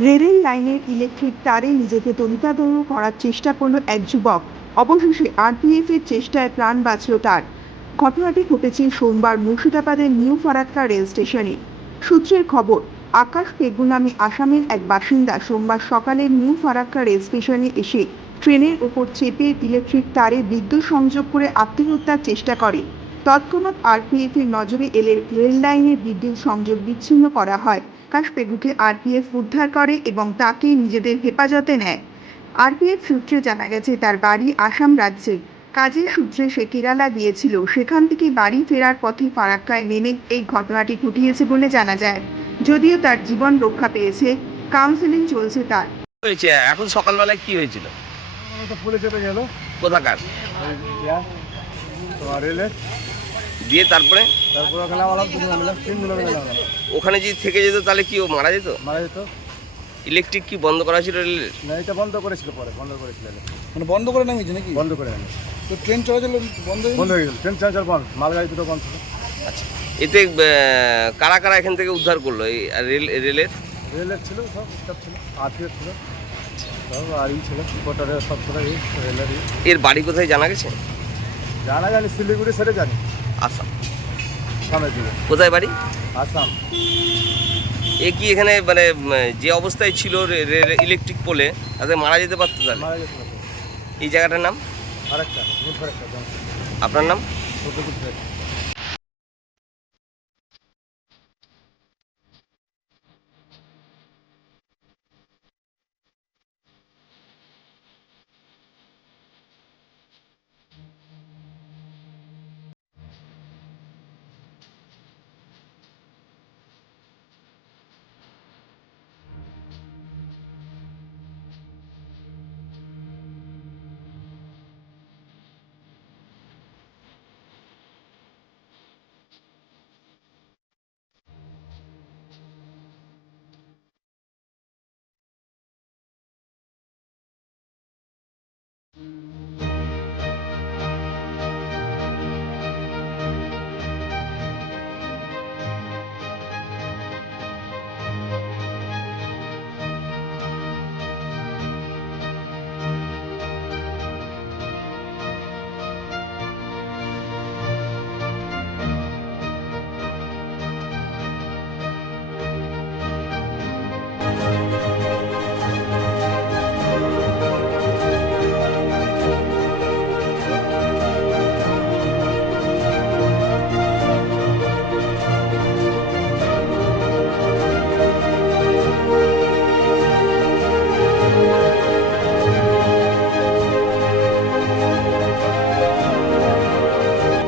রেলের লাইনের ইলেকট্রিক তারে নিজেকে তরিতাদন্য করার চেষ্টা করল এক যুবক। অবশেষে আরপিএফ এর চেষ্টায় প্রাণ বাঁচল তার। ঘটনাটি ঘটেছে সোমবার মুর্শিদাবাদের নিউ ফারাক্কা রেল স্টেশনে। সূত্রের খবর, আকাশ পেগু নামে আসামের এক বাসিন্দা সোমবার সকালে নিউ ফারাক্কা রেল স্টেশনে এসে ট্রেনের ওপর চেপে ইলেকট্রিক তারে বিদ্যুৎ সংযোগ করে আত্মহত্যার চেষ্টা করে। তৎক্ষণাৎ আরপিএফ এর নজরে এলে রেল লাইনের বিদ্যুৎ সংযোগ বিচ্ছিন্ন করা হয়। আকাশ পেগুকে আরপিএফ উদ্ধার করে এবং তাকে নিজেদের হেফাজতে নেয়। আরপিএফ সূত্রে জানা গেছে তার বাড়ি আসাম রাজ্যে। কাজের সূত্রে সে কেরালা গিয়েছিল। সেখান থেকে বাড়ি ফেরার পথে ফারাক্কায় নেমে এই ঘটনাটি ঘটিয়েছে বলে জানা যায়। যদিও তার জীবন রক্ষা পেয়েছে কাউন্সেলিং চলছে তার। হয়েছে এখন সকালবেলায় কি হয়েছিল? গেল। কোথাকার? দিয়ে তারপরে? তারপর ওখানে দুজন মিলে ওখানে যদি থেকে যেত তাহলে কি ও মারা যেত? মারা যেত। ইলেকট্রিক কি বন্ধ করা ছিল? রেলের না এটা বন্ধ করেছিল পরে বন্ধ করেছিল। মানে বন্ধ করে নামিয়েছে নাকি? বন্ধ করে গেল তো ট্রেন চলাচল বন্ধ বন্ধ হয়ে গেল। ট্রেন চার্জার বন্ধ মালগাড়ি দুটো বন্ধ ছিল। আচ্ছা। এতে কারা কারা এখান থেকে উদ্ধার করল? এই রেল রেলের? রেলের ছিল সব স্টাফ ছিল আরপিএফ ছিল সব আর ই ছিল কোটারের সব ছিল এই রেলের এর বাড়ি কোথায় জানা গেছে? জানা জানি শিলিগুড়ি সেটা জানি। আসাম। কোথায় বাড়ি? আসাম। এ কি এখানে মানে যে অবস্থায় ছিল ইলেকট্রিক পোলে তাতে মারা যেতে পারতো তাহলে? এই জায়গাটার নাম? আপনার নাম?